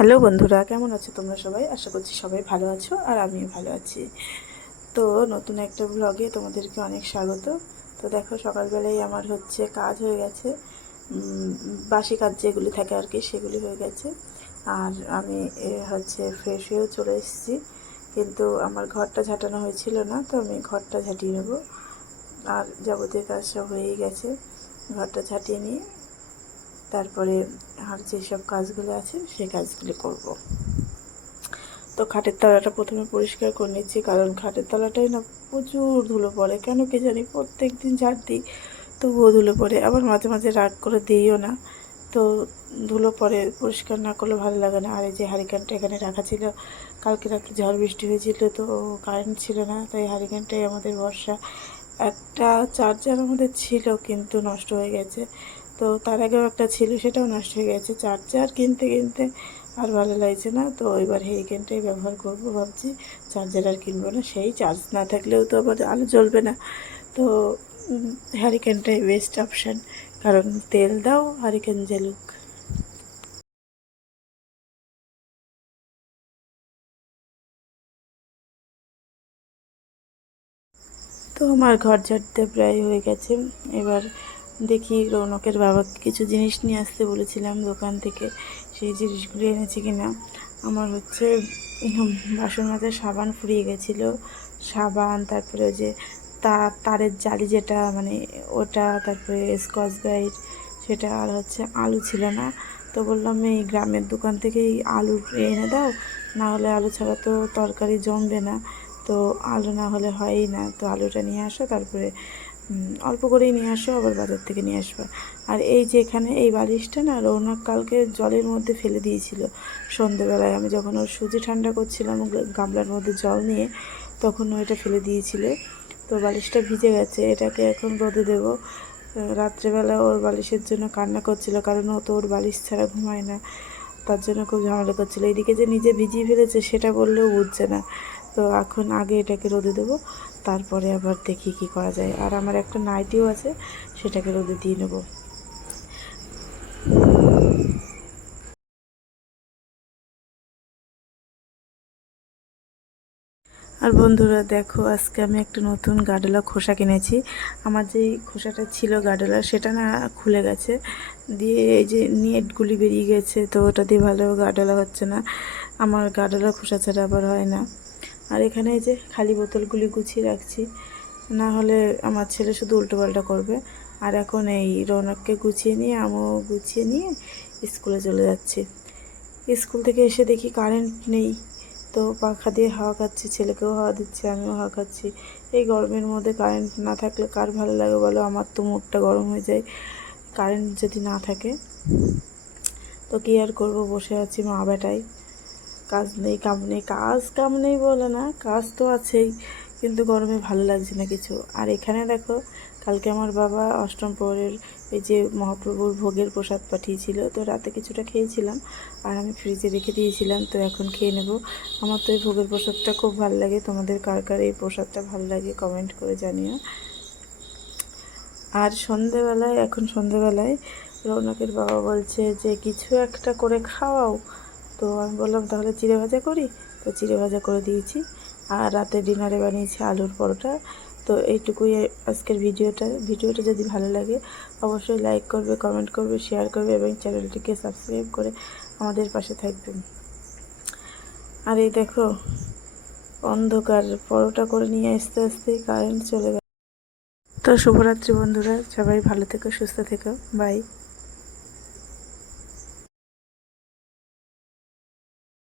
Hello বন্ধুরা, কেমন আছো তোমরা সবাই? আশা করছি সবাই ভালো আছো আর আমিও ভালো আছি। তো নতুন একটা ব্লগে তোমাদেরকে অনেক স্বাগত। তো দেখো, সকালবেলায় আমার হচ্ছে কাজ হয়ে গেছে, বাসি কাজ যেগুলি থাকে আর কি সেগুলি হয়ে গেছে। আর আমি হচ্ছে ফ্রেশ হয়েও চলে এসেছি, কিন্তু আমার ঘরটা ঝাঁটানো হয়েছিল না, তো আমি ঘরটা ঝাঁটিয়ে নেবো। আর যাবতীয় কাজ সব হয়েই গেছে, ঘরটা ঝাঁটিয়ে নিয়ে তারপরে আর যেসব কাজগুলো আছে সেই কাজগুলি করব। তো খাটের তলাটা প্রথমে পরিষ্কার করে নিচ্ছি, কারণ খাটের তলাটাই না প্রচুর ধুলো পড়ে, কেন কি জানি প্রত্যেক দিন ঝাড় দিই তবুও ধুলো পড়ে, আবার মাঝে মাঝে রাগ করে দিইও না। তো ধুলো পড়ে, পরিষ্কার না করলে ভালো লাগে না। আর এই যে হারিকেনটা এখানে রাখা ছিল, কালকে রাত্রে ঝড় বৃষ্টি হয়েছিল, তো কারেন্ট ছিল না, তাই হারিকেনটাই আমাদের ভরসা। একটা চার্জার আমাদের ছিল কিন্তু নষ্ট হয়ে গেছে, তো তার আগেও একটা ছিল, সেটাও নষ্ট হয়ে গেছে। চার্জার কিনতে কিনতে আর ভালো লাগছে না, তো এবার হেরিকেনটাই ব্যবহার করব ভাবছি। চার্জার আর কিনবো না, সেই চার্জ না থাকলেও তো আবার আলো জ্বলবে না। তো হ্যারিকেনটাই বেস্ট অপশান, কারণ তেল দাও হ্যারিকেন জ্বলুক। তো আমার ঘর ঝাড়তে প্রায় হয়ে গেছে। এবার দেখি রৌনকের বাবাকে কিছু জিনিস নিয়ে আসতে বলেছিলাম দোকান থেকে, সেই জিনিসগুলি এনেছে কি না। আমার হচ্ছে বাসন মাজার সাবান ফুরিয়ে গেছিলো, সাবান, তারপরে ওই যে তারের জালি যেটা মানে ওটা, তারপরে স্কচ ব্রাইট সেটা, আর হচ্ছে আলু ছিল না। তো বললাম এই গ্রামের দোকান থেকেই আলু এনে দাও, না হলে আলু ছাড়া তো তরকারি জমবে না। তো আলু না হলে হয়ই না, তো আলুটা নিয়ে আসো, তারপরে অল্প করেই নিয়ে আসো, আবার বাজার থেকে নিয়ে আসবে। আর এই যে এখানে এই বালিশটা না রৌনক কালকে জলের মধ্যে ফেলে দিয়েছিল সন্ধেবেলায়, আমি যখন ওর সুজি ঠান্ডা করছিলাম গামলার মধ্যে জল নিয়ে, তখন ও এটা ফেলে দিয়েছিল। তো বালিশটা ভিজে গেছে, এটাকে এখন রোদে দেবো। রাত্রেবেলা ওর বালিশের জন্য কান্না করছিল, কারণ ও তো ওর বালিশ ছাড়া ঘুমায় না, তার জন্য খুব ঝামেলা করছিলো। এদিকে যে নিজে ভিজিয়ে ফেলেছে সেটা বললেও বুঝছে না। তো এখন আগে এটাকে রোদে দেবো, তারপরে আবার দেখি কি করা যায়। আর আমার একটা নাইটিও আছে, সেটাকে রোদে দিয়ে নেবো। আর বন্ধুরা দেখো, আজকে আমি একটা নতুন গাডোলা খোসা কিনেছি। আমার যেই খোসাটা ছিল গাডোলার, সেটা না খুলে গেছে, দিয়ে এই যে নেটগুলি বেরিয়ে গেছে, তো ওটা দিয়ে ভালো গাডোলা হচ্ছে না। আমার গাডোলা খোসা ছাড়া আবার হয় না। আর এখানে এই যে খালি বোতলগুলি গুছিয়ে রাখছি, না হলে আমার ছেলে শুধু উল্টোপাল্টা করবে। আর এখন এই রৌনককে গুছিয়ে নিয়ে, আমিও গুছিয়ে নিয়ে স্কুলে চলে যাচ্ছি। স্কুল থেকে এসে দেখি কারেন্ট নেই, তো পাখা দিয়ে হাওয়া খাচ্ছি, ছেলেকেও হাওয়া দিচ্ছে, আমিও হাওয়া খাচ্ছি। এই গরমের মধ্যে কারেন্ট না থাকলে কার ভালো লাগে বলো? আমার তো মুডটা গরম হয়ে যায় কারেন্ট যদি না থাকে। তো কী আর করবো, বসে আছি মা বেটায়, কাজ নেই কাম নেই, কাজ কাম নেই বলে না, কাজ তো আছেই, কিন্তু গরমে ভালো লাগছে না কিছু। আর এখানে দেখো, কালকে আমার বাবা অষ্টম প্রহরের এই যে মহাপ্রভুর ভোগের প্রসাদ পাঠিয়েছিল, তো রাতে কিছুটা খেয়েছিলাম, আর আমি ফ্রিজে রেখে দিয়েছিলাম, তো এখন খেয়ে নেব। আমার তো এই ভোগের প্রসাদটা খুব ভালো লাগে, তোমাদের কার কার এই প্রসাদটা ভালো লাগে কমেন্ট করে জানিও। আর সন্ধেবেলায়, এখন সন্ধেবেলায় রৌনকের বাবা বলছে যে কিছু একটা করে খাওয়াও, তো আমি বললাম তাহলে চিড়ে ভাজা করি, তো চিড়ে ভাজা করে দিয়েছি। আর রাতে ডিনারে বানিয়েছি আলুর পরোটা। তো এইটুকুই আজকের ভিডিওটা যদি ভালো লাগে অবশ্যই লাইক করবে, কমেন্ট করবে, শেয়ার করবে এবং চ্যানেলটিকে সাবস্ক্রাইব করে আমাদের পাশে থাকবেন। আর এই দেখো, অন্ধকার, পরোটা করে নিয়ে আস্তে আস্তে কারেন্ট চলে গেল। তো শুভরাত্রি বন্ধুরা, সবাই ভালো থেকো, সুস্থ থেকো, বাই।